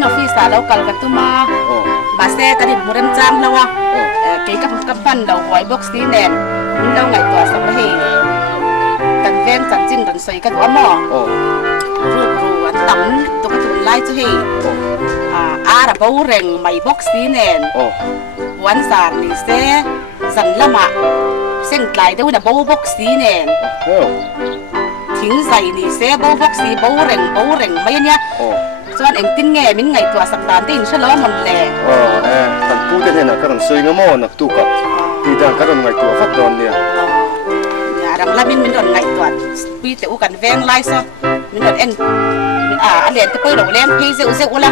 admin office a local katuma mà xe cái điểm một em trang lâu cái cấp phần đầu gói box tí nền nhưng đâu ngày tỏa sắp hề cần ven cần chinh cần xoay cái đũa mỏ rủ anh tắm tụi cái tụi lai cho hề là bầu rèn mày box tí nền quán sàn thì xe dần lắm ạ xem lại đâu là bầu box tí nền thính dày thì xe bầu box tí bầu rèn mấy nhá cho anh tin nghe mình ngày tỏa sắp tán tin sẽ lo một lẻ thằng cu thế này là các thằng xoay nó mò nặc tu cọ thì thằng các thằng ngày tỏa phát đòn nè nhà đằng là mình đòn ngày tỏa quy tiểu cần ven lai sao mình đòn anh liền tới đầu lên khi rượu là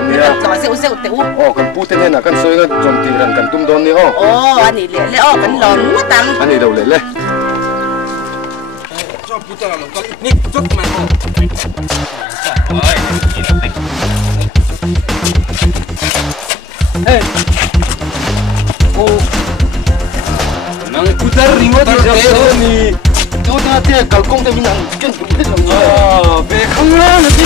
mình đòn tỏa rượu tiểu cần pu thế này là cần xoay nó trồng thì rằng cần tung đòn nè anh ấy liền lẽ cần lòn quá tăng anh ấy đầu lên lên cho pu ta là con nít chút mà nang putar ringo di jauh ni, tu dah tiada kalkong tu minang kan begitu dong. Bekanglah nanti.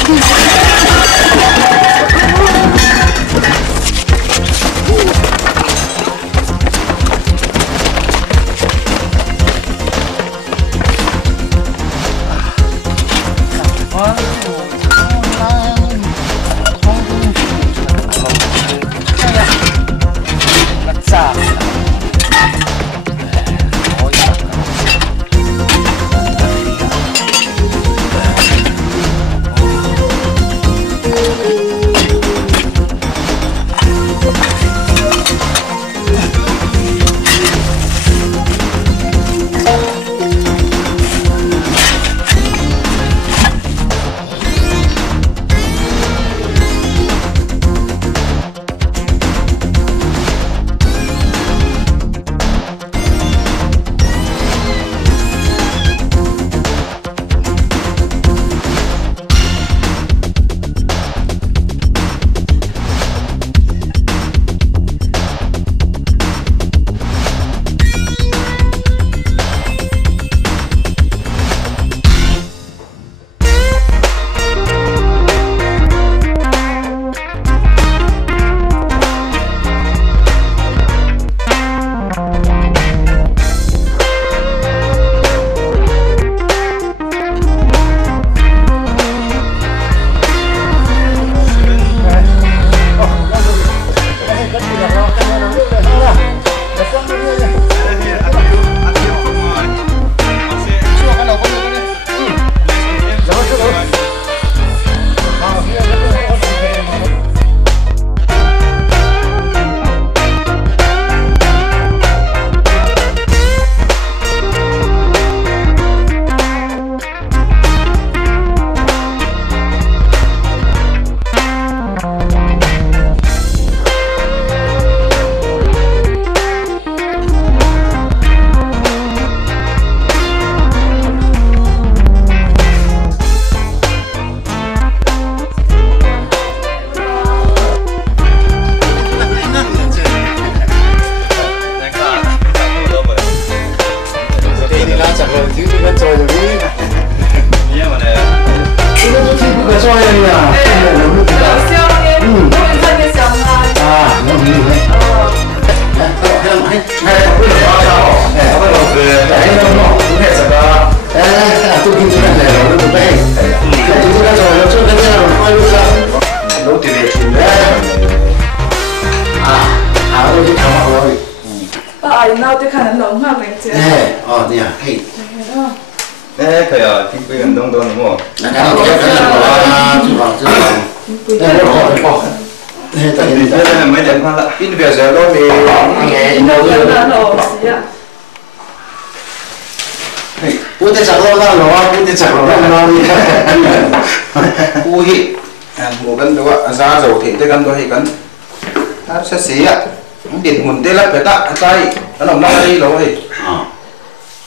điện nguồn tê lắc phải tạ tay nó làm ngay lâu thì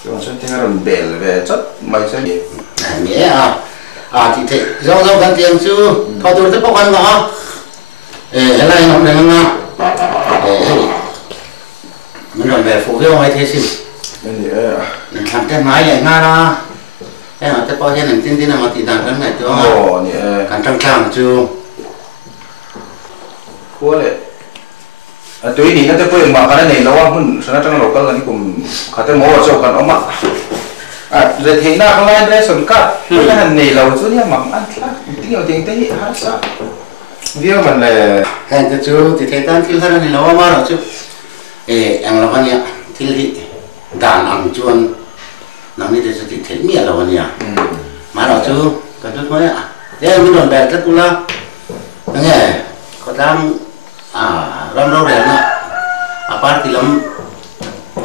còn xem thế là bể về chất mày sẽ gì nghĩa thì thế do cần tiền chứ thôi tôi rất bốc ăn đó cái này nó đừng ăn mình còn về phụ huynh hay thế gì làm cái máy này nga đó cái mà cái bao nhiêu lần tin tin là mà tiền tàng cái này cho càng trăng trăng chứ khua lệ tuy đi nó tới quên mà cái này lâu quá mình sẽ trong đầu cái này cũng khá tới mua cho cái nó mặc rồi thì na không ai lấy sườn cắt cái này này lâu chút nha mặc ăn khác tiếng tiếng tới hát sao việc mình là hẹn cho chú thì thấy tan thiếu thân này lâu mà rồi chú anh lâu anh thì đàn ăn chuan nằm đi thì thấy miệng lâu anh mà rồi chú cần chút mấy để mình đồn đẹp rất là nghe có đang rong rau rèn nè apart thì lắm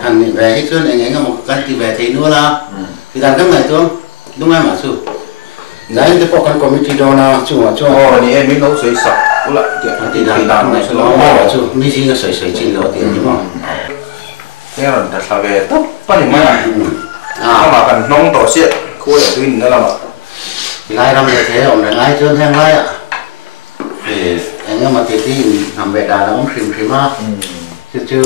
thằng về hết trơn anh một cái thì về thấy nữa là thì thằng cái này thôi đúng không mà chú đấy cái bộ căn committee đó là chú mà chú thì em mới nấu sấy sập cũng lại thì thằng này nó mà chú mi gì nó sấy sấy chín lỗ tiền chứ mà thế là đặt là về tốt bao nhiêu mà mà cần nông tổ xiết khôi ở tuyên nữa là mà lại làm như thế ông này lại trơn thêm lại ạ thì anh mà thì nằm về đà là ông phim mà chứ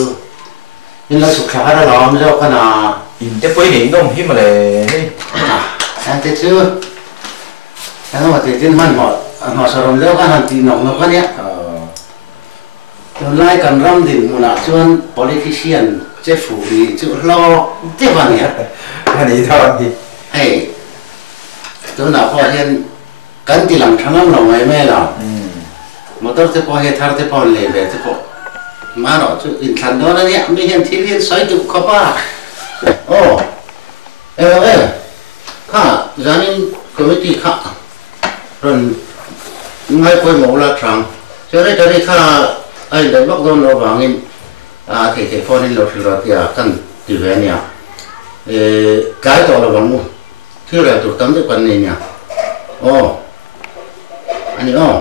nhưng là sụp sả đó làm sao cái nào cái quấy điện không hiếm mà lại anh thấy chưa anh mà thì trên mặt họ sợ làm đâu cái hàng tiền nó cái nhé rồi lại cần rong thì một là chuyên politician chế phủ thì chịu lo tiếp vào nhỉ cái gì thôi thì hey tôi nào có hiện cần thì làm thằng lắm rồi mấy là mà tôi sẽ có hiện thar sẽ có lề về sẽ có mà nó chứ in thành đó nhé mấy hiện thì hiện soi chụp khó ba ô khá giá nên có mấy tí khá rồi ngay quay mẫu là trắng cho đây khá anh đã bắt đầu nó vàng in thì phone in lột rồi thì cần từ về nhà cái đó là vàng mua thiếu là tụt tấm tới quần này nhỉ ô anh nhớ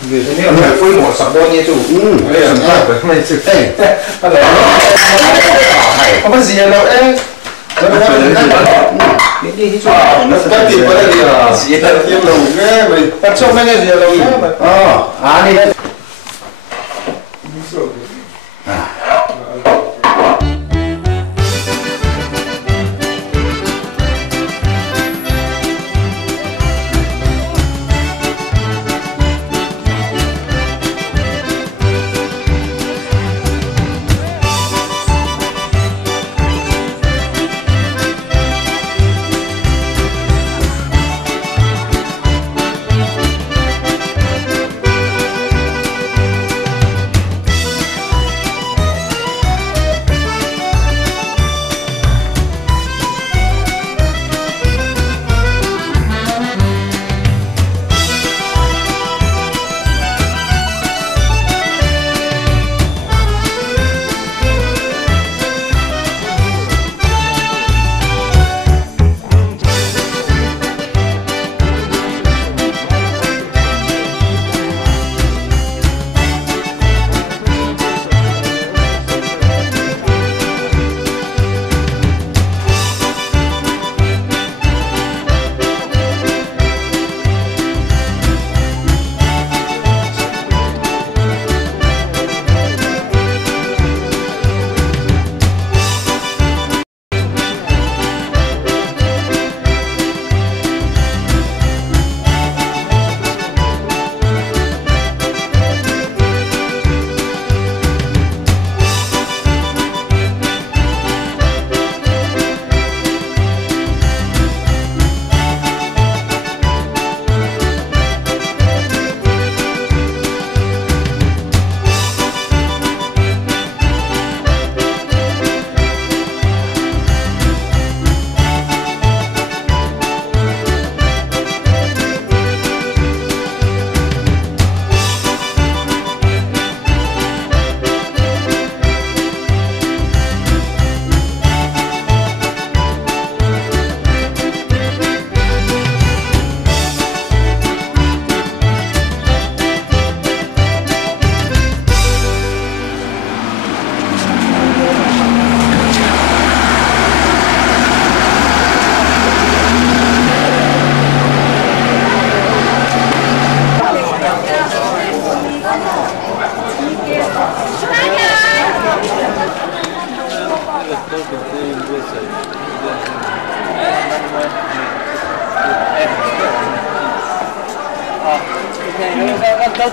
vì thế nên là quấy một sập đôi như chủ đây là phải mấy chữ đây không có gì đâu em đi đi chỗ nó cái gì vậy đi à gì là tiêm lồng nghe mày bắt cho mấy cái gì lồng nghe mày đi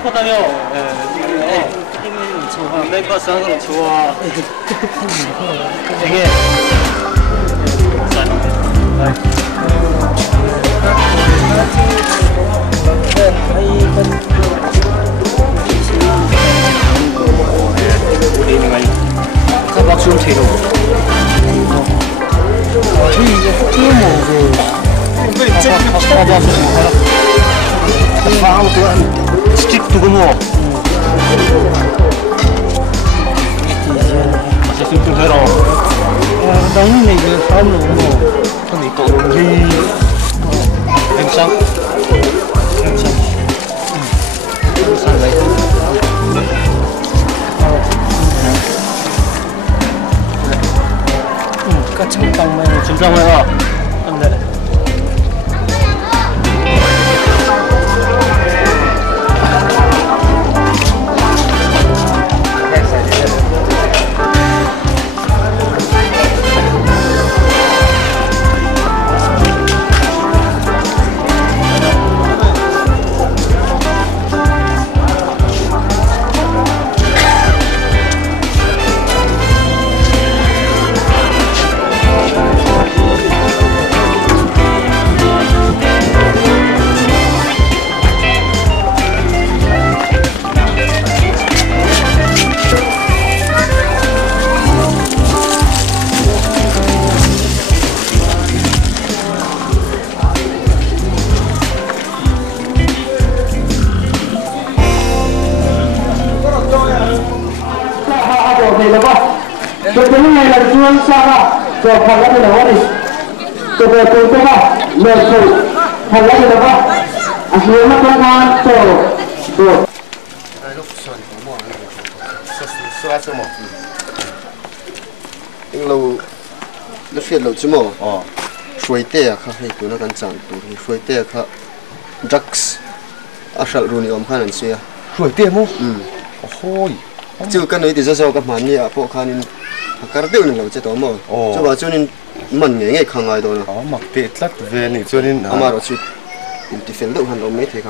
거다요. 내가 상상 좋아. 되게. các bác xuống thì đủ. Thì cứ một rồi. Phao tụi anh stick tụi con mò. Sẽ xuống tụi nó. Đánh này cái phao nó mò. Con này cậu đồng đi. Em sao? Em sao? Sao vậy? các cháu tăng này chúng ta mới ở ăn đấy. Tôi tính này là chuyên sao ạ? Rồi phần lá thì là gì? Tôi về tôi sẽ ạ. Lời phụ phần lá thì là gì? À xuống nó con than rồi. lúc xuân có mùa xoa xoa mùa. Anh lâu lúc phiền lâu chứ mùa. Suy tê à hay tụi nó cần chọn tụi suy tê khá drugs. À sợ rồi ông khá là suy. Suy tê mu? Ôi. Chứ cái này thì sao các bạn nhỉ? Bộ khá nên cái điều này là chế độ mà. Cho bà cho nên mình nghe khang ai đó nè. Mặc tệ lắm về này cho nên. Mà rồi chứ. Thì phiền lâu hơn ông mấy thế khá.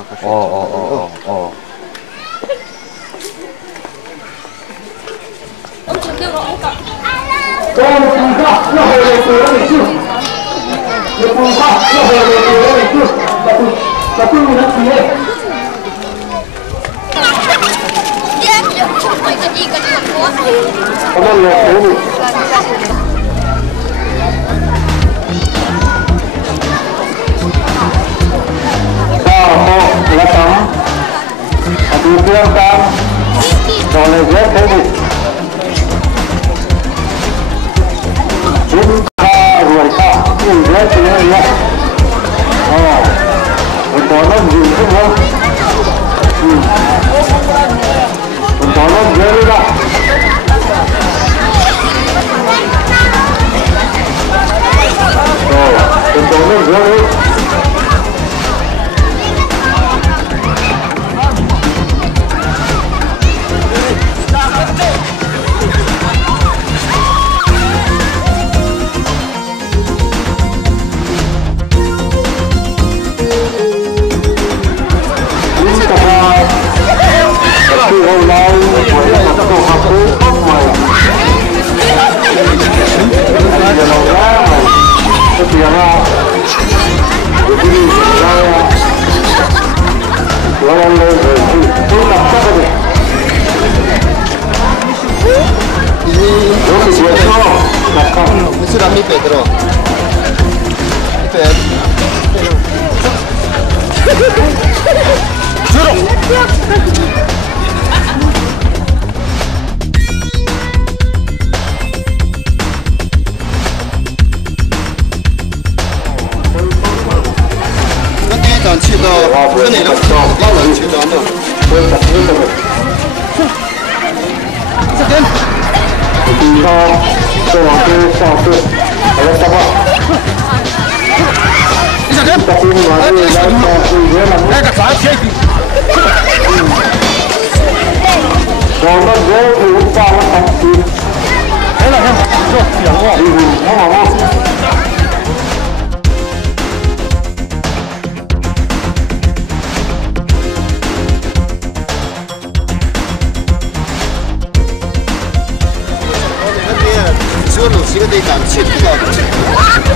đi đàn chiết cả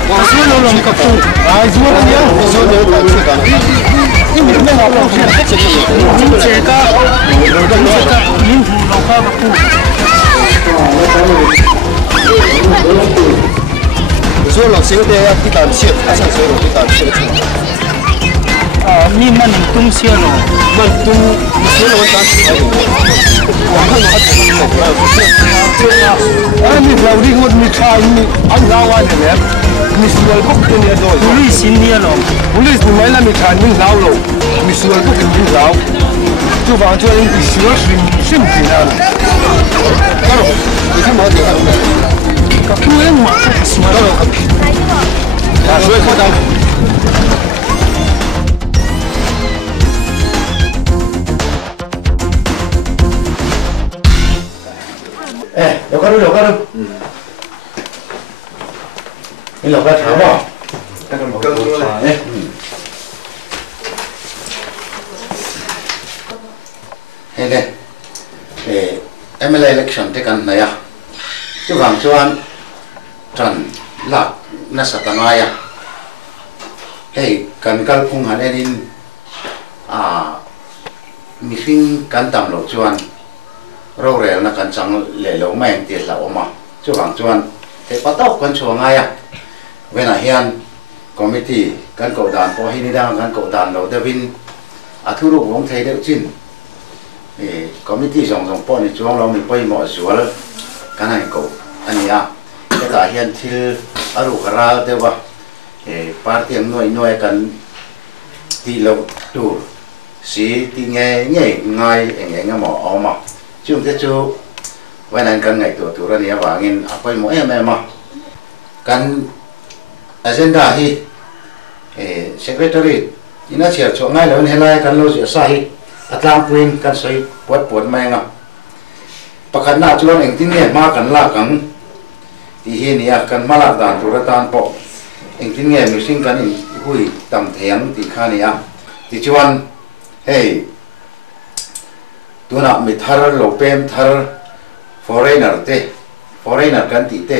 我说了龙个ปู哎怎么了呀我说你打气干你们没好龙这这个这个民族老花个ปู我说老兄弟要去打气他上车我去打气你们东西了慢东你说我打气我看我你老弟我你看你俺老外的人你说我不跟你说police in here 了 police 你买了你看你老了你说我不跟你老就把这人你说是性质的你看毛点看没个不能嘛是嘛所以看到哎，有个有个，你老个茶嘛？哎，嘿嘞，MLA election 这กันไหน啊？就讲说，真辣那啥的那呀？嘿，กันกัลพุ่งหันเองมีสิ่งกันตามหลอกชวนเราเรียนนักการจังเลี้ยวแม่งเตี้ยเหล่ามาช่วงชวนแต่ปัตตากันช่วงไงอ่ะเวลาเฮียนคอมมิตี้การกดดันพอให้นิดาการกดดันเราเดวินทุรุวงไทยเดจินคอมมิตี้ส่งป้อนในช่วงเรามีไปหมดส่วนกันให้กูอันนี้อ่ะแต่เฮียนที่อารุขราเดี๋ยวว่าปาร์ตี้หน่วยกันที่เราดูสีที่ง่ายหมอเอามาช่วงที่จูวันนั้นกันไงตัวนี้ว่าเงินไปหมดมากันอาเซนดาฮีsecretary นี่น่าเชื่อช่วงง่ายเลยเห็นไรกันเราเสียสายอัตลังควินกันใส่ปวดแมงอ่ะประกันหน้าชวนเองที่นี่มากันลากกันที่เฮียนี่กันมาลากด่านตัวด่านปอกเองที่นี่มีสิ่งกันอีหุยต่ำเถียงที่ข้านี่ที่ชวนเฮ้ตัวน่ะมีทาร์โลเปมทาร์ foreigner เต้ foreigner กันตีเต้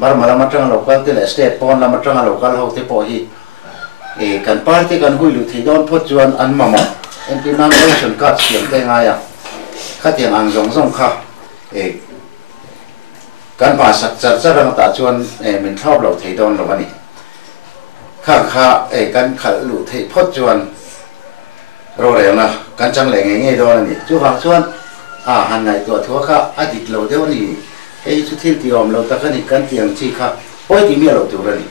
บาร์มาละมาจังโลกัลเต้สเตทปอนละมาจังโลกัลเขาเต้พอฮีกันปาร์ตี้กันหุยลุที่โดนพดจวนอันมาหมดเอ็นที่นั่งเล่นชนกัดเสียงเต้ง่ายข้าเตียงอังจงส่งข้ากันป่าสักจะรังตาจวนมันชอบเราที่โดนหรือวันนี้ข้ากันขัดลุที่พดจวนเราเรียนนะกันจังแหล่งง่ายๆโดนนี่จู่ฟังชวนหันไหนตัวทัวข้าอดีตเราเดี๋ยวนี้ชุดที่ที่อมเราตะกันนี่กันเตียงที่ข้าปอยที่มีเราตัวนี้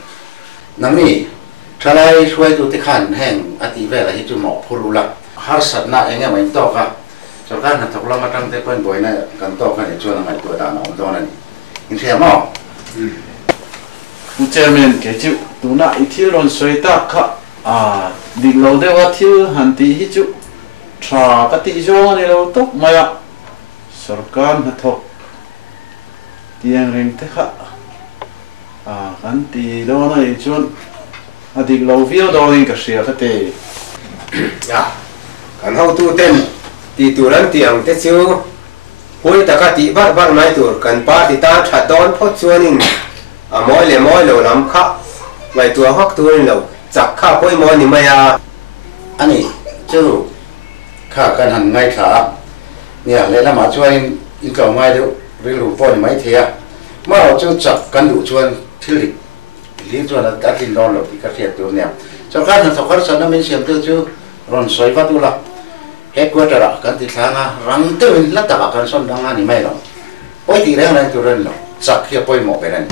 นั่นนี่ถ้าได้ช่วยดูที่ขันแห่งอดีตเวลาที่จุ่มหมอกพูรุลักฮาร์สัตน่าเองไม่ต้องข้าชาวบ้านหันทุกเรามาตั้งแต่เป็นบ่อยนะกันต้องกันชวนอะไรตัวด่านอมตัวนั้นอินเทียมผู้เจมินเกจิตัวน่ะอีที่รอนสวยตาข้าดิเราเดี๋ยวที่หันตีฮิจุทรากติโจนี่เราตกมาอ่ะสการหัดทกเตียงเร่งเทค่ะกันตีโดนไอ้จวนดิเราวิวโดนกับเสียก็เตะกันเขาตู้เต็มตีตัวนั้นเตียงเตชิวหุยตะกะติบ้านไม่ตัวกันป้าติตาฉัดดอนพดชวนินมอยเลยมอยเราลำข้าไม่ตัวฮอกตัวนี่เราจับข้าพุยมอยนี่ไม่อันนี้จู่ข้ากันหันง่ายขาเนี่ยเลยละมาช่วยอินเก่าง่ายเดี๋ยวเรื่องรูปป้อนไม่เทียเมื่อเราจะจับกันดูชวนที่ลิชวนตัดสินดอนเราที่กระเทียมตัวเนี่ยชาวบ้านทั้งคนสนามเสียมตัวจู่รอนสวยวัดดูละเฮ็ดกว่าจะรักกันติดทางรังตื่นและตะกันส่วนดังนี่ไม่หรอกปอยตีแรงอะไรตัวเรื่องเราจับเขียปอยหมอกไปนั่น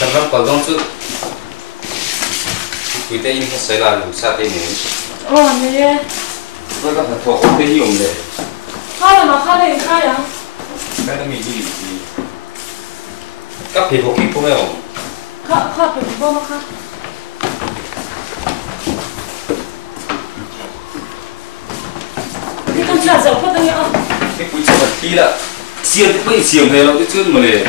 tầm rong còn rong chút quý tây in sẽ là đủ sa tây miền nè tôi có thật thuộc không tây dùng để khai là mà khai này khai à cái đó mình đi các thầy học kỹ không hiểu khai phải bao mà khai cái con chả dầu phát đây à cái quý trọng vật kỹ là xiềng cái bẫy xiềng này nó cái chân mà này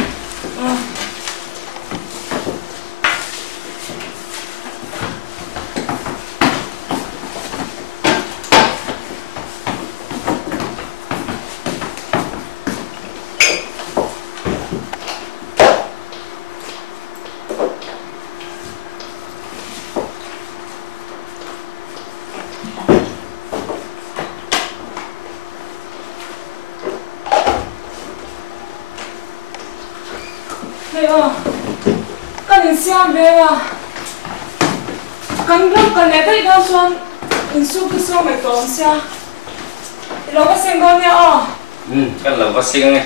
Kan leka ikaw suan insu ki so mai ton sia lo ka seng gon ya kan là vắt xinh này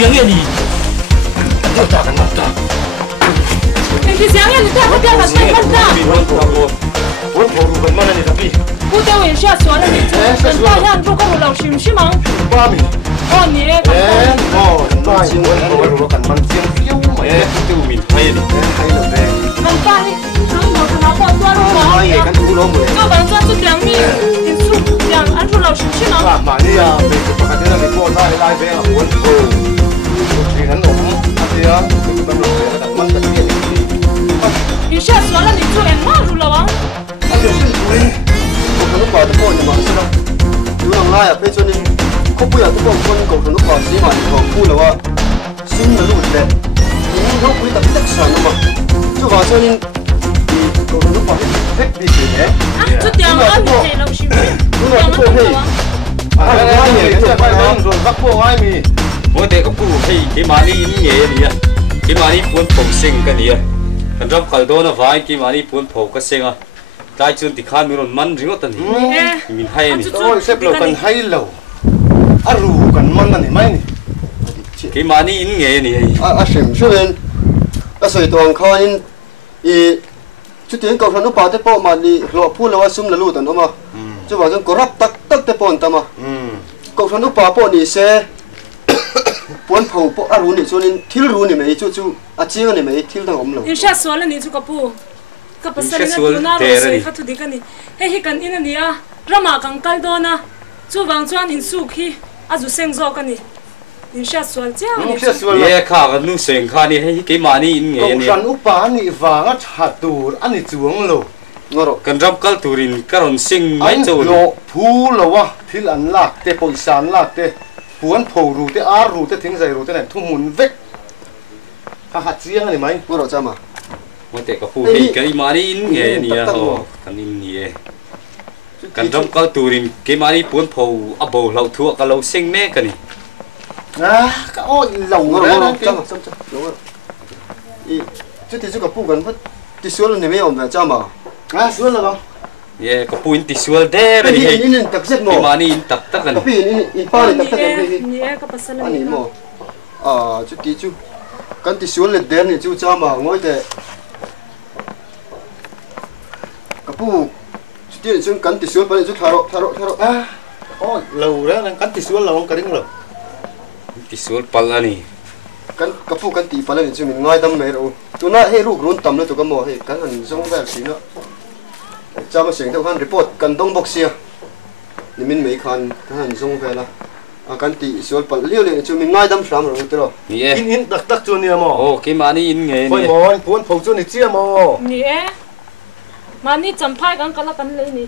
giếng này đi. Cái giếng này ta có tiền là tiền mất ta. Muốn thầu đủ cần mana ni tapi. Cô tao yên xa xóa là mình cần bao nhiêu rô có một lầu xìm xí măng. Ba mi. Nhỉ cái. Nói xin muốn thầu đủ cần mana giếng phiêu mà. Tiêu mình hay đi. Hay là về. Cần ba đi. Rung một cái nào còn toa luôn mà. Ai cái cần đủ lắm rồi. Cho bạn cho chút tiền mi. Tiền su tiền ăn rô lầu xìm xí măng. Mà đi à, về cái cái này mình mua lại về là muốn thầu. Thì hắn ổn. Thì á, mình bắt đầu về đặt mắt đặt tiền đi. Yên xa xóa là mình cho em mà rô lầu á. Cầu nước bò tôi nhưng mà sao chú làm ngay à? Bây giờ nên không bây giờ tôi còn con cầu nước bò chỉ mà còn phu làว่าxin là luôn đẹp nhưng không quý tập tất sản mà chú vào cho nên cầu nước bò hết đi gì nhé Chút tiền mà ăn thì lầu xìm xí. chú nói tôi hay ai nhỉ cái chuyện này rồi bắt buộc ai mi mỗi thế có phụ cái mà đi nhẹ đi à cái mà đi cuốn phồng sinh cái gì à cần trong khởi đó là phải cái mà đi cuốn phồng cái sinh à đại chuyên thì khăn mình còn mắn riêng tận mình hay này tôi xếp lầu cần hay lầu rù cần măng này mấy này cái mà đi nghề này xem cho nên sợi toàn khai chút tiền cầu nước bò tới bộ mà đi lộ phu là sum là luôn tận không mà chú bảo rằng có rắp tắc tắc tới bộ tận mà cầu nước bò bộ này sẽ buồn phù bộ rù này cho nên thiếu rù này mấy chú chiên này mấy thiếu thằng ống lầu Yên xa xóa là mình chú cặp pu cặp bát sari na tuna rồi sợi khát thu đi cái này hay cần in này à rama càng cay đó na chú vàng chuan in su khi chú seng zo cái này Yên xa xóa chứ yeah khá cái nung seng khá này cái mà đi nghề này cầu nước bò này vàng hạt tù anh này chuông lầu ngoro cần trong các turin cácron sinh mấy chỗ lộ phu lầu à thiếu ăn lạc tê bồi sản lạc tê buồn phù rù tê rù tê thính dày rù tê này thu muốn vết hạt riêng này mấy ngoro cha mà mỗi thế có phụ cái mà đi nghề này à cần in nghề cần trong các turin cái mà đi buồn phù bầu lẩu thua cái lẩu sinh mẹ cái này cái ôi lẩu ngoro ngoro cha mà chứ thì chú có phụ gần mất thì xuống này mấy ông về cha mà xuống là không yeah có phụ in tí xuống đấy cái gì in tập giết mồ cái mà đi in tập tất cái này in pa này tập tất cái này nhé cặp bát sari anh in mồ chú tí chú cái tí xuống lên đèn này chú cha mà ngồi thế cái phụ chú tí xuống cái tí xuống phải chú tharo ôi lẩu đấy là cái tí xuống lẩu cái đinh lẩu tí xuống pal này cái phụ cái tí phải là chú mình ngay tâm này rồi chú nói hay rú run tầm nữa chú cái mồ hay cái hình giống vậy xí nữa cha mà xem theo hắn report cần đông bốc xia thì mình mấy khăn cái hình giống vậy là cái tí xuống phải liều liền chú mình ngay tâm sắm rồi tôi rồi yeah in đặc đặc cho nhiều mà cái mà đi in nghề phải này mòn buồn phù cho này chia mà nhé mà ni chấm phai càng cái là cái lấy này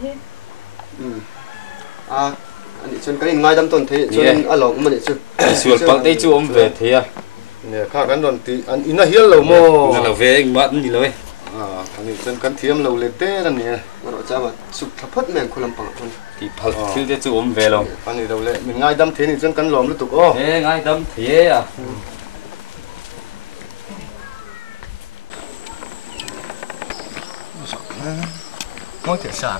anh ấy chân cái ngay đâm tuần thế chân ăn lẩu mà này chứ suốt bằng tay chú ông về thế à nè khác anh đoàn thì anh in là hiếu lẩu mò là về anh bạn gì rồi anh ấy chân cắn thiêm lẩu lên té là nè mà nó cha mà sụp thấp phất mềm không làm bằng thôi thì phật thứ thế chú ông về lòng anh ấy đâu lệ mình ngay đâm thế thì chân cắn lòm liên tục ô thế ngay đâm thế à nói thiệt sao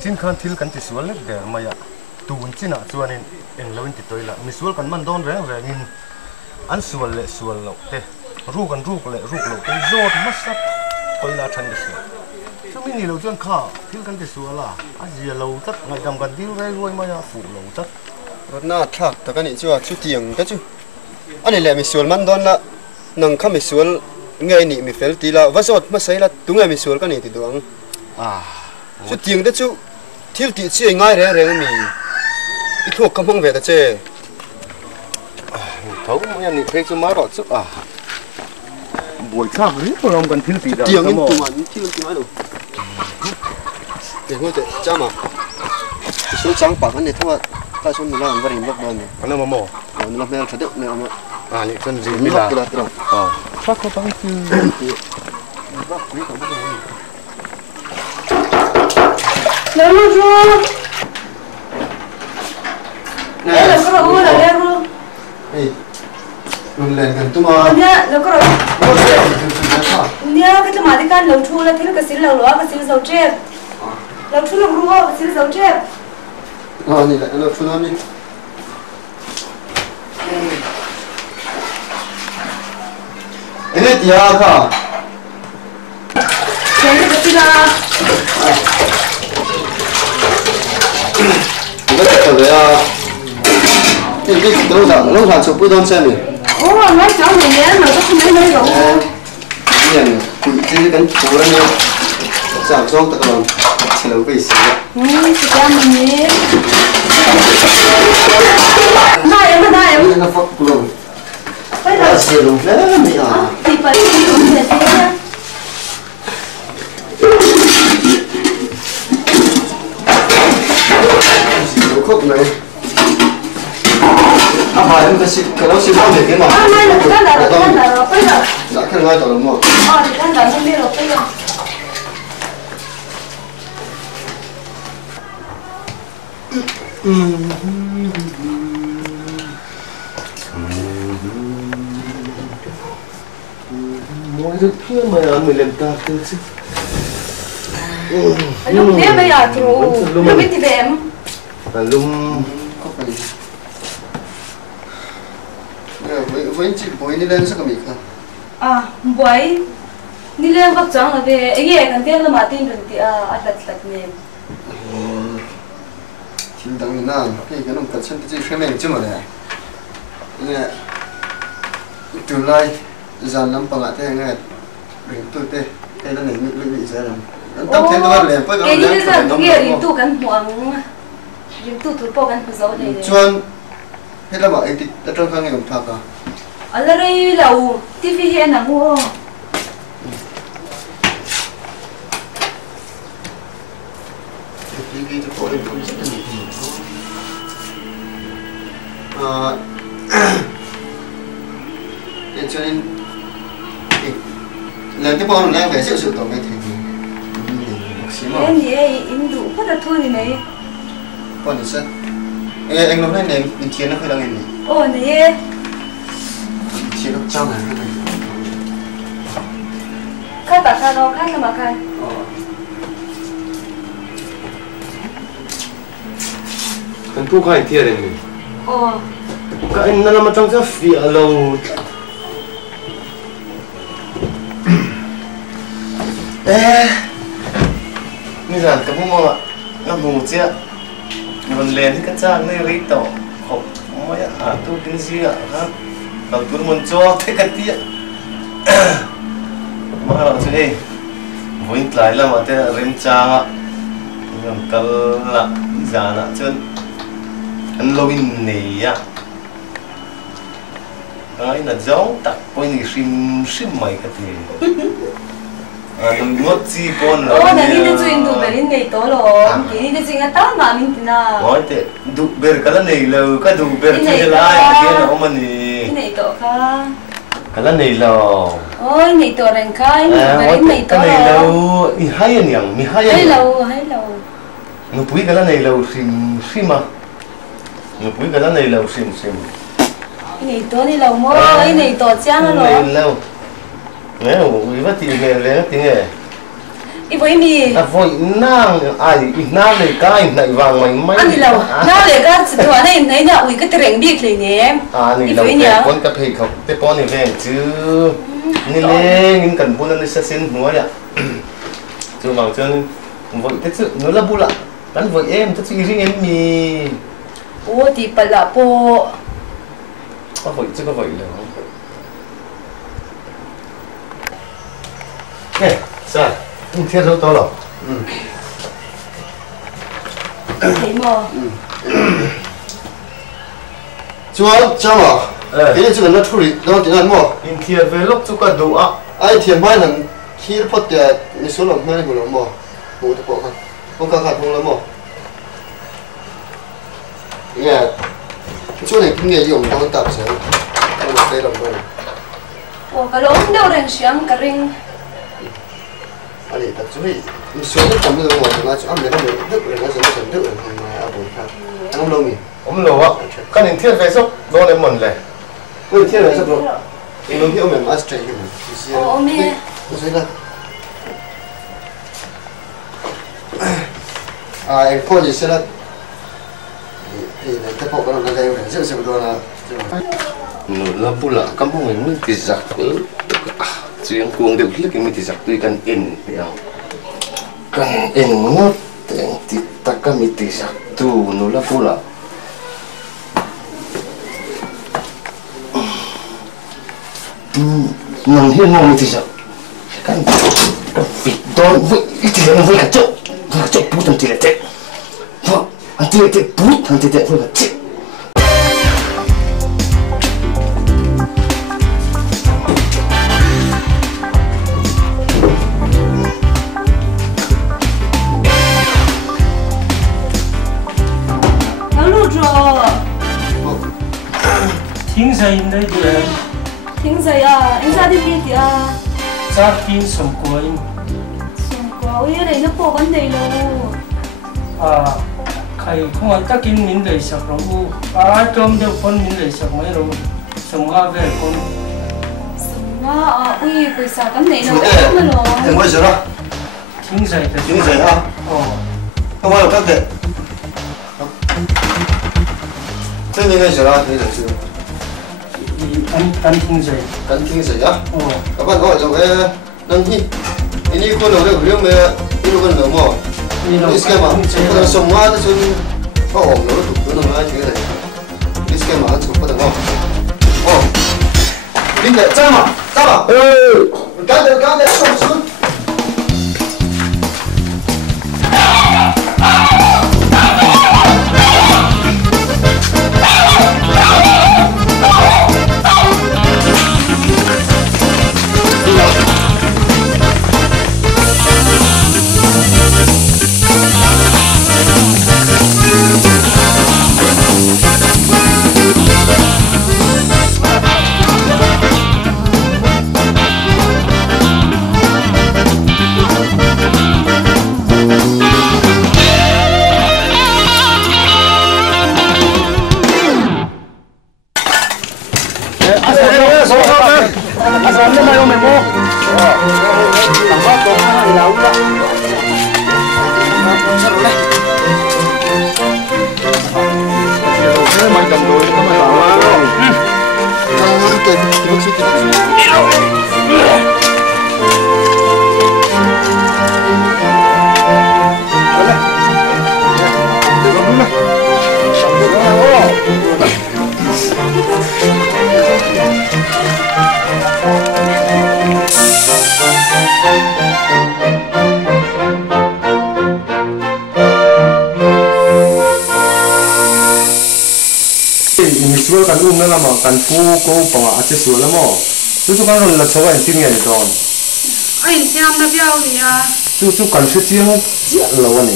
xin khăn thiếu cắn thì xuống lên để mà tuôn chỉ nã chuan nên em lâu thì tôi là mình xuống cắn mặn đòn rẻ rẻ nhìn ăn xuống lẩu thế rú lẩu cái rốt mất sắp tôi là chân cái xuống cho mình nhiều chuyện khác thiếu cắn thì xuống là ăn gì lẩu tất ngày cầm cắn thiếu cái ruồi mà phủ lẩu tất rồi na thắc tất cả những chuyện chú tiếng cái chú anh ấy làm mình xuống mặn đòn là nâng khăm mình xuống nghe nị mình phải tí là vắt rốt mất sấy là đúng ngày mình xuống cái này thì đúng chú tiếng đó chú thiếu tí chỉ ngay rẻ mình ít thuộc không không về ta chơi thấu mấy anh thấy chú má đọt sức buổi khác đấy mà ông cần thiếu tí đó tiếng in tụi anh thiếu tí nói đâu để ngồi để cha mà số trắng bạc cái này thôi ta số mình làm vào lốc đơn này anh làm mò nó làm nên thật đấy này mà những chân gì mới là chắc có tăng chứ Lấy luôn rồi. Đây là cái đồ là đây luôn. Luôn lên gần tụi mà. Nha, nó có rồi. Nha, cái tụi mà đi can lẩu chua là thế là cái xí lẩu cái xí dầu chép. Lẩu chua là rùa, cái xí dầu chép. Này lại lẩu chua đi. Cái này thì à cả. Cái này cái gì là? Cái này là cái lâu dài chụp bữa đón xem này. Ồ, nói cháu này nhé, mà có không mấy rồi. Nhận quỷ cái cánh chú đó nha. Giảm xuống tất cả chỉ là về xí. Chị cho mình nhé. Này em. Nó phát luôn. Bây giờ xí luôn đấy mày à. Thì phải đi để thế nha. Khúc này phải em cái nó xin bao nhiêu cái mà Này là cái là rồi bây giờ dạ cái ngay tao đúng không thì cái là không biết rồi bây giờ mỗi thứ kia mà mình làm ta từ chứ lúc nãy bây giờ lúc biết thì về em và lúc với chị bối đi lên sao cầm không bối đi lên vắt trắng là về ấy cái cần tiền là mà tin được thì ăn lật nè thì đằng nào cái nó cần chân cái gì mình chứ mà này nè từ nay dàn lắm bằng thế nghe để tôi tê cái nó này bị ra rồi tâm thế nó làm với cái như là cái gì tu cần hoàng những tu thủ bao cần phải giấu này chuan hết là bảo anh thì đã trong khang ngày thạc à ở đây là TV hiện là mua TV thì có được không rất là nhiều cho nên lần tiếp theo là phải sự tổng cái em thì em đủ rất là thôi thì này còn thì sao anh nói này mình chiến nó hơi đang nghỉ ồ này chiến nó trong này khai bạc khai đâu khai là mà khai cần thu khai thiệt đấy mình các anh nó làm trong cái phía lâu bây giờ cái mông ạ nó mù chưa mình lên cái trang này lấy tổ học mấy tu cái gì ạ ha đầu tuần muốn cho thế cái tiệt mà là thế với lại là mà thế rim trang ạ mình cần là giả là chân anh lovin này ạ cái là dấu tập quay này sim sim mấy cái gì ngót chi con là nãy đi chơi du berin này to rồi cái đi chơi ngắt mà mình tin à ngót thế du ber cái này là cái du ber chơi lại cái là ông mình này to cả cái này là ôi này to rèn khai berin này to cái này là hai anh nhàng mi hai lâu nó bùi cái này là sim mà nó bùi cái này là sim này to này lâu mơ này to chăng rồi này lâu nghe bùi bắt thì nghe nghe tiếng nghe ý với mi voi nang ai nang này cái này vàng mày mấy anh đi lâu nang này cái sự này nhá ui cái tiền biết này nè này lâu cái con cà phê không cái con này về chứ nên lên những cần buôn nó sẽ xin nói ạ chứ bằng chân vội thế chứ nó là bu lạ đánh vội em thế chứ riêng em mi ô thì phải là po có vội chứ có vội là nè sao thiết rất to rồi thấy mò chúa cháu à cái này chúng nó处理nó tiếng Anh mò in thiệt về lúc chúng ta đủ á ai thiệt mai thằng khi nó phát tiền mình số lượng mai của nó mò bố được bộ không căng thẳng không lắm mò nghe chỗ này kinh nghiệm dùng trong tập sẽ không được đây làm đâu ô cái lỗ đâu rèn xiang cái ring anh ấy tập chú ý mình số nó cầm được một nó cho ăn được nó được rồi nó sẽ nó được rồi mà ở vùng khác anh không lâu nhỉ ông lâu á cái này thiết về sốc đó là mòn này ôi thiết về sốc rồi mình hiểu mình ăn straight mình ô mẹ nó sẽ là em coi gì sẽ là thì cái bộ nó đây là rất là đồ là nó là pula kamu mình thì giặc chuyện cuồng đều lúc mình thì giặc tuy cần in cần in ngót thì ta cần mình thì giặc tu nó là pula nằm hiên ngon mình thì giặc kan vịt đón với thì nó với cả chỗ bút thằng thì là thế vâng anh thì bút thằng thì với cả chết Tiếng dậy đây tụi em. Tiếng dậy à, anh ra đi biết à? Ra tin sầm cuối. Sầm cuối này nó có vấn đề đâu. À, khai không ăn tất kinh mình lấy sạc rồi. À, trong đều phân mình lấy sạc mấy rồi. Sầm nga về con. Sầm nga à, ui bây giờ vấn đề đâu mà lo. em mới rồi Tiếng dậy thật. tiếng dậy à? Không phải là các việc. Thế nên là rồi thế là chưa. Anh tiếng dậy. Anh tiếng dậy á? Các bạn gọi rồi cái đăng ký. Ini con nào đấy riêng về ini con nào mà? Ini cái mà con sống hoa nó xuống có ổn nó tụt nó nói thế này. Ini cái mà nó có được không? Đi để ra mà. Cái đấy không xuống. Kan lama kan pu ko panga ache su lamo tu kan ron la chowa en tin ngai don anh xem nó béo gì à chú cần sự chiang chiết lâu anh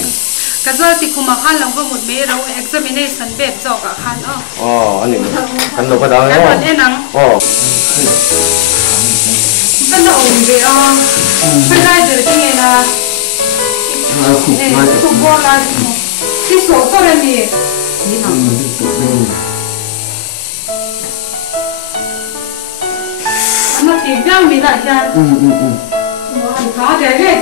cái giờ thì cũng mà khăn lòng có một mấy đâu examination bếp cho cả khăn anh ấy khăn lâu cái đó cái phần em nắng cái đầu về cái này giờ cái này là chụp bò là cái số có là gì nó tìm ra mình lại ra mà khó để đấy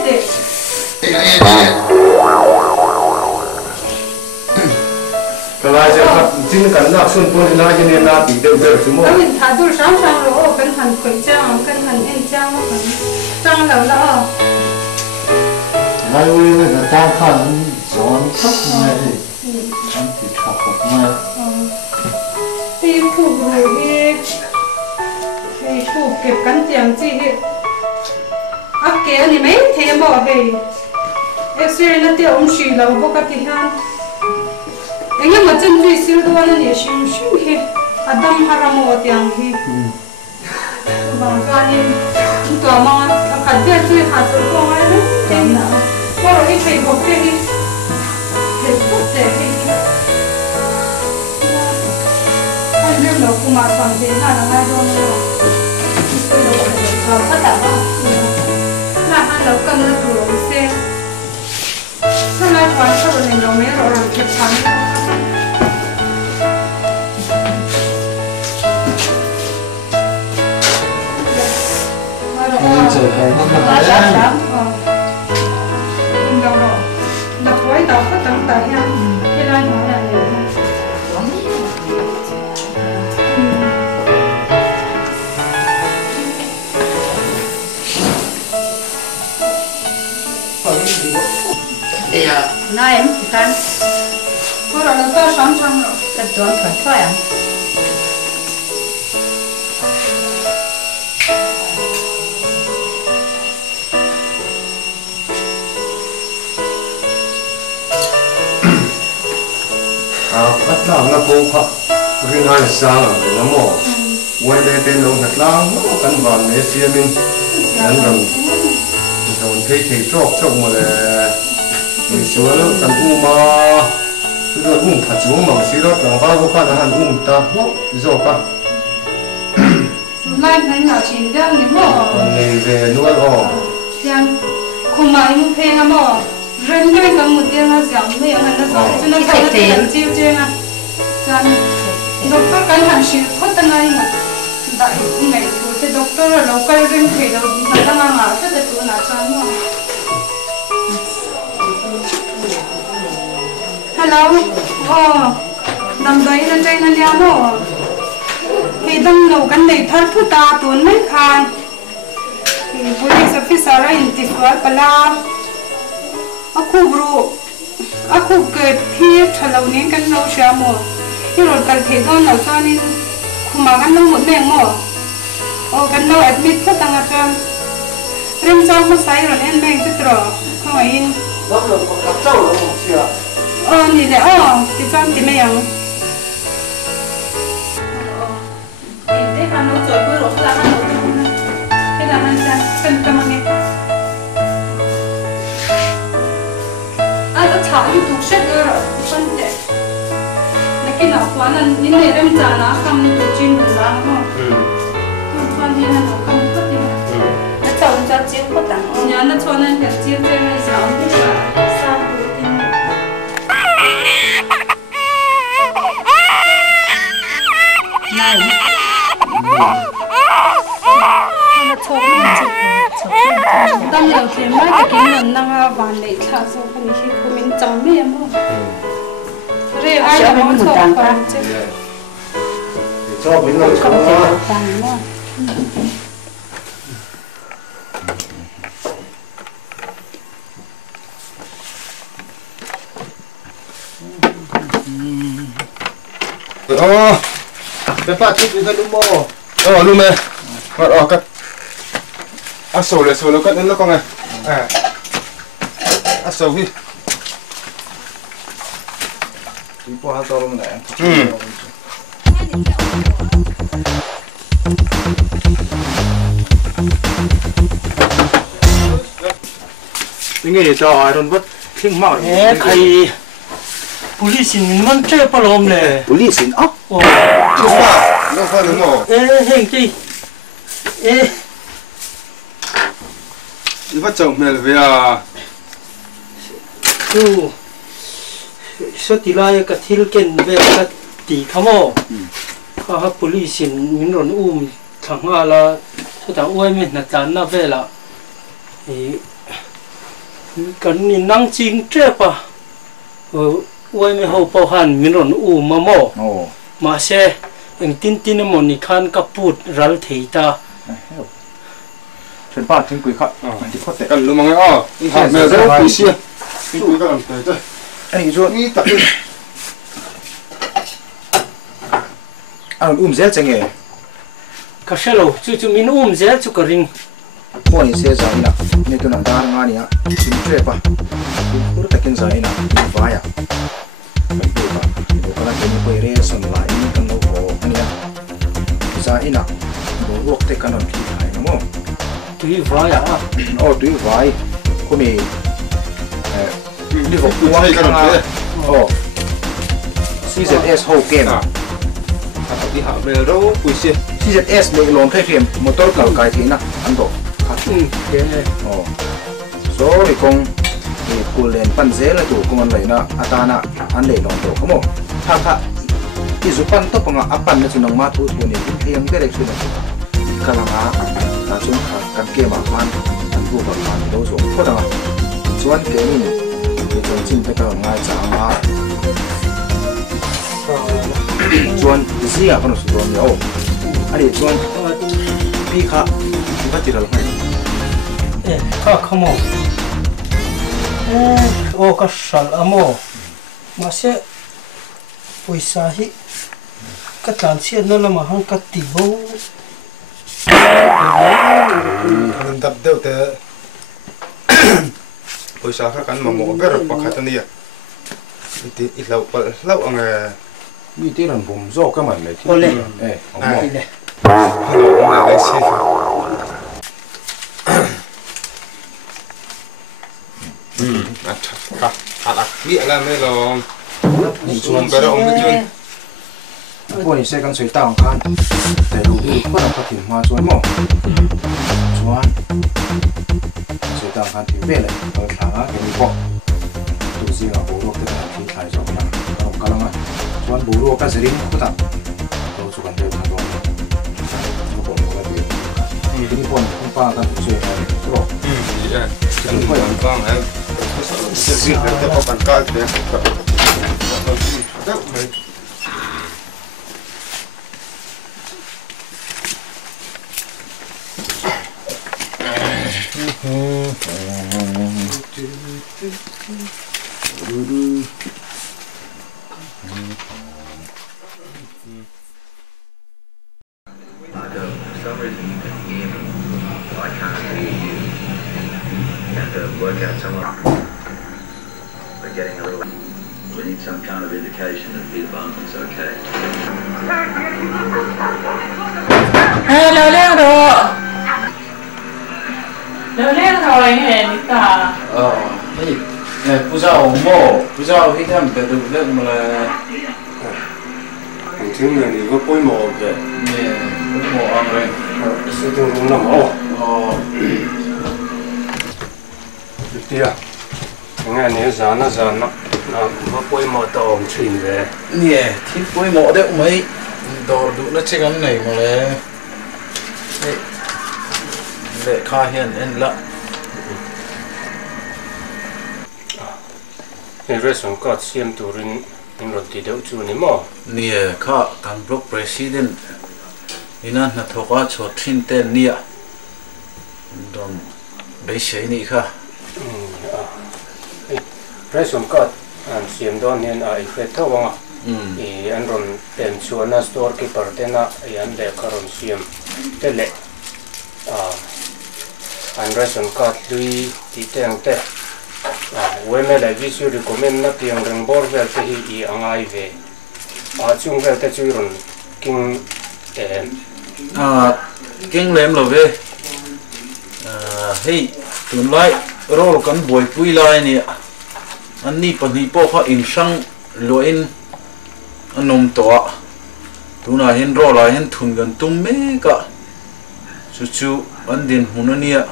cái này sẽ chính cái nào xuân phun là như là bị đều đều chứ mà mình thả đồ sáng rồi cái hành khởi trang cái hành em trang lâu đó lại uy là trang khẩn giòn thấp này anh thì thả học này thì phụ rồi thì phụ kịp cắn tiền gì áp kế này mấy thế bỏ về X-ray nó tiêu ông xì lâu vô cái thì han anh em mà chân duy siêu đồ nó nhỉ siêu hi Adam haramo tiang hi bang kani to ma khát về chui hạt rồi con ấy đấy tên có rồi phải học cái hi hết tốt thế hi anh em nó cũng mà còn thế là ngay đó nó phát đạt là anh đâu cần nó đủ xe sao lại thoáng sao rồi nó mới rồi làm kịp thắng trời cái nó lắm đâu rồi đập quấy tàu phát tận tại nha cái này nó là gì Nói em thì can có rồi nó to sáng rồi cái tuần thôi à bắt làm nó cũng khó riêng hai là sao là nó mỏ quay đây tên ông thật lang nó căn bản để xem mình ăn rồi rồi thấy chọc mà là mình xuống tận u mà chúng ta cũng thật xuống mà xí đó là bao nhiêu là hàng ta rồi cả lại thấy nào chín đang như mỏ này về nuôi rồi đang không mà em phê nó mỏ rèn cái cái một tiếng là giảm này anh nó nói cho nó phải tiền chiêu chiêu à rằng doctor cái hàng xịt hết tất ngay mà đại này thì doctor là lâu cái rèn thì đâu người ta mang à cái tụi nó chán mà hello nằm đấy nó chơi nó nhá nó thì đang nấu cái này thắt thuốc ta tuần mấy khai thì police officer là intifal pala aku ke phi thalo ni kan no sha mo hi ro kal the don no cha ni khuma kan no mo meng mo o kan no admit ka tanga cha rem cha mo sai ro en meng chi tro khoi in đó là một châu là một xìa ni le ti chan ti meng te han no choi ko ro la han no te la han cha kan ka mang thả những thuốc sét rồi phân thế, nhưng mà quan là những người đem trả nó không được chuyên được làm không? Quan thì là nó không có gì, nó chọn cho chuyên có đẳng, nhà nó chọn nên cái chuyên cho nó giảm thì là sao được thì này, nó chọn tâm lượng thì mấy cái kinh nghiệm năng vạn để trả số cái này khi của mình chẳng biết mà rồi ai là muốn cho con chứ cho mình làm sao cái phát trước cái đúng không luôn nè cái sầu là sầu nó cắt đến nó con này sầu đi đi qua to luôn này nghe cho airon bất thiên mạo thầy police mình vẫn chơi bao lom nè police ốc chưa phải nó phải đúng không hình chi đi bắt chồng mẹ là về số tỷ lệ cái thiêu kiện về cái tỷ tham ô các police mình rồi thằng hoa là số thằng uai mình là chán nó về là cần nhìn năng chính chết à uai mình hậu bảo hành mình rồi mà mò mà xe anh tin mà mình khăn kaput rál thấy ta trên ba trên quỷ khát thì có thể cần luôn mà nghe hả mẹ rất quý xia cái quý cái làm thế chứ anh rồi nghĩ tập anh dễ chẳng nghe cái xe lô chú mình dễ chú cái ring mua những xe dài nè nên tôi nói ra ngay nè xin chơi ba tôi rất là dài nè vài à mình tôi ba tôi có là cái quay re sân lại cái nó có anh em dài nè tôi work thế cái nó thì hay đúng không tùy vài à tùy vài có mình đi vào quay cái nó CZS whole game đi học về đâu quý xia CZS để lồng thay phim motor cả cái thế nè anh tổ so thì con thì phụ lên pan dễ là chủ công anh lấy na atana anh lấy lòng tổ không không thà thì giúp pan to bằng apan nó chỉ nông mát thôi này thì em cái đấy chứ cái là chúng ta cần kia mà man anh phụ bằng man đâu rồi có đâu chuẩn cái này thì chúng chính phải cần ngay chẳng mà chuẩn gì à con số đó nhiều anh ấy chuẩn pi khá bắt chỉ là không cái sal amo mà sẽ ôi sa hi cái tàn xiên nó là mà hăng cái tì bông mình tập đều thế ôi sa khác cắn mà mỏ bé rồi bạc hạt này thì ít lâu ông mi tí lần vùng do cái mảnh này thì ông nghĩa là mấy lo xuống bé ông cái chuyện cô này sẽ cần sấy tao kan để đủ đi có là có thể mà chuối mỏ chuối sấy tao kan thì về lại ở thằng á cái gì bỏ tu gì là bố ruột thì thì thay cho nó còn cái là chuối bố ruột cái gì cũng tạm đâu chú cần đều thằng đó nó còn có cái gì cái con không pa cái chuyện này rồi chẳng phải làm con em sẽ giết được cái bàn cay đấy work out somewhere. We're getting a little. We need some kind of indication that Peter Barton's okay. Leo leo rồi nghe ta. Này, bây giờ cái thằng cái được lên mà là thằng thiếu người thì có bôi mồ kìa. Nè, bôi mồ ăn rồi. Sẽ tôi cũng nằm ổ. Được chưa? Nghe nếu dán nó có bôi mồ tàu chìm về. Nè, thịt bôi mồ đấy mấy đồ đủ nó chơi cái này mà là để khai hiện en lợ. Nên rồi xong có xem tụi mình rồi thì đâu chú này mà. Nè, cả cán bộ president ina na thoka cho thin ten nia don be sei ni kha rồi xong có xem đó nên ai phải thâu vanga. Anh rồi tem chuan na store keeper tên na anh để karon xem thế lệ. Anh rồi xong có lui thì tên thế. When I wish you recommend na tiang reng bor vel te hi angai ve chung vel te churon king king lem lo ve hey tun lai rol kan boy pui lai ni an ni pan hi po kha in sang lo in anom to a tuna hin rol lai hin thun gan tum me ka chu chu an din hunania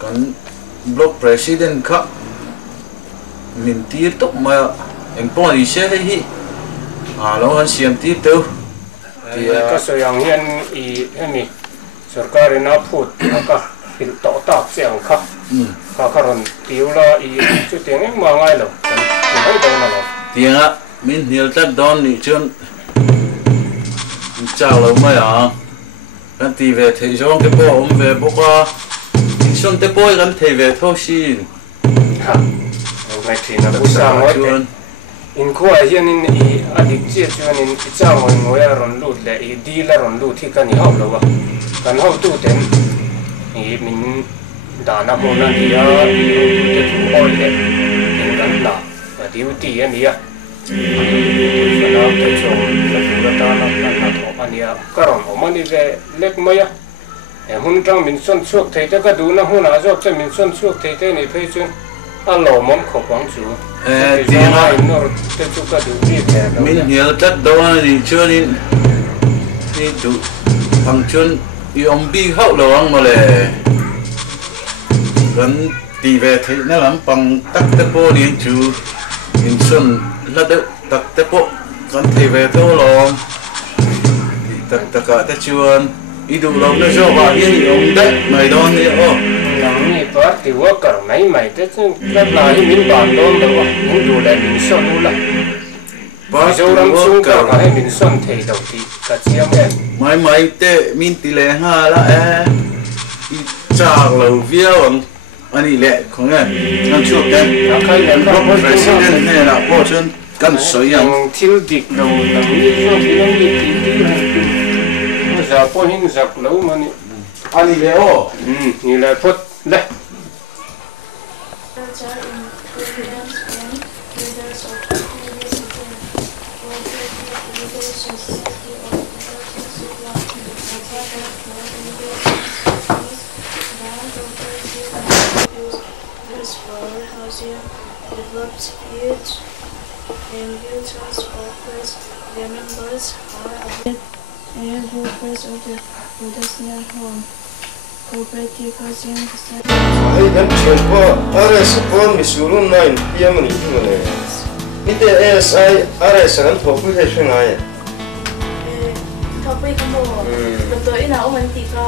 kan block president kha min tir tok ma eng po ni se hi lo han siam tir teu ka so yang hian I hemi sarkari na phut ka hil to tak chiang kha kha ron tiula I chu tiang eng ma ngai lo kan hoi to na lo tianga min hil tat don ni chun chao lo mai kan ti về thầy jong cái po om về bo ka xuân te poi kan thầy về thô xin ha ngai thi na bu sa ngoi in khuya hian in I adik che chuan in chang ngoi ngoi a ron lut le I di la ron lut thi kan I hau lo wa kan hau tu ten I min da na mo na dia te tu oi le in kan la a diu ti an dia kana te chong la pu la ta na na tho ania karon o mani ve lek maya hun tang min son chuak thei te ka du na hun a jok te min son chuak thei te ni phei chun a lo mom kho pang chu tianga nor te chu ka du ni te min hil tat don ni chun in ni du thằng chun I om bi hau lo ang mole kan ti về thầy na lam pang tak te po ni chu in sun la de tak te po kan thầy về tho lo tak taka te chuan I du lo na jo ba hian om de mai don ni nang ni pa ti wa kar mai te chu la la hi min ban don lo wa min du le min son u la pa jo ram chung ka ka he min son thei dau ti ka chiam en mai te min ti le ha la I cha lo via ang ani le khong a kan chu kan khai le ka mo president ne la po chun kan soi yang thil dik lo nang ni jo nang ni ti mo za po hin zak lo mani ani le o ni le phot le develops huge ambulance workers. Their members are and workers of the industrial home. Cooperative housing ai kan chen po are support misurun nine pm ni ngone ni te ASI are sagan thopu he shengai topic mo to ina o man ti ka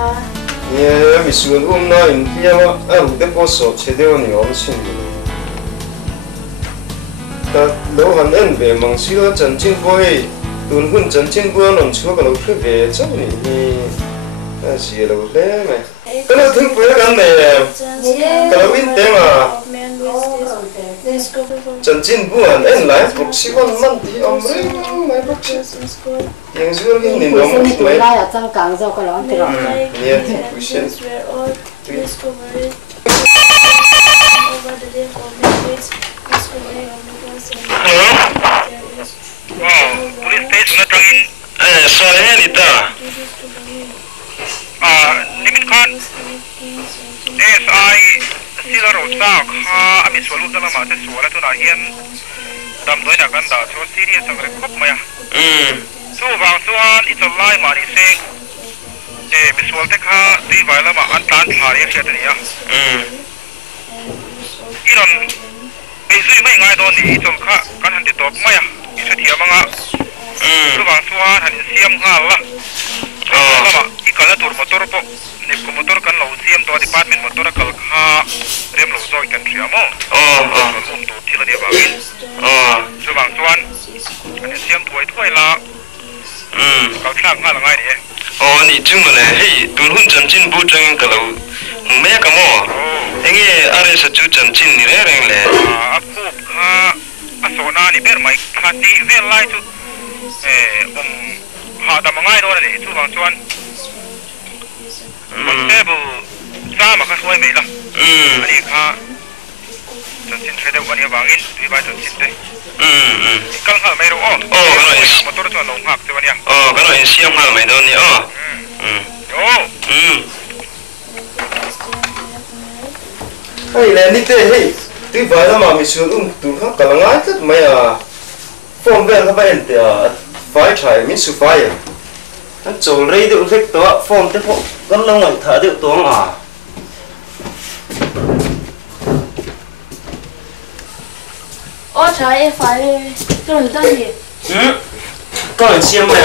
ye misurun nine pm aru te po so chedeo ni om sin ta lo han en be mang si lo chan ching po he tun hun chan ching po non chu ka lo phre be chang ni a si lo le me kana thing po kan ne kana win te ma chan chin bu an en lai proxy one man ti om re mai proxy yang zur hin ni dom mai la ya chang kang zo ka lo ti ro ye ku shen police station atangin sole ni ta nimin khan SI sila ro sa kha ami solu dala ma te sola tu na hian dam doi na kan da so serious ang re khop maya so wang chuan it's a lie mani se miswal te kha ti vaila ma an tan thari se te ya iron bezui mai ngai don ni chol kha kan han ti top maya isu thia manga so wang chuan han siam ha la lama ikala tur motor po ne ko motor kan lo siam to department motor kal kha rem lo zo kan thia mo to thila ne ba win so wang chuan kan siam thoi la kal thak nga la ngai ni ni chung le hei tun hun chan chin bu chang ka lo me ka mo engi are sa chu chan chin ni re reng le a khu kha a so na ni ber mai kha ti vel lai chu ha da mangai do le chu wang chuan table sa ma kha khoi me la ani kha chan chin thede wani wangin ti ba chan chin te kal ha me ro motor chuan long hak te wani ka no in siam ha me do ni Hey, là đi tê hey, tuy vậy là mà mình xuống tụi khác cả là ngái tất mấy phong ven các bạn thì phải chạy mình xuống phải nó trộn rây được rích đó phong thế phong rất lâu ngày thở được tuông Ôi trời em phải cho mình tên gì? Có lần xem mày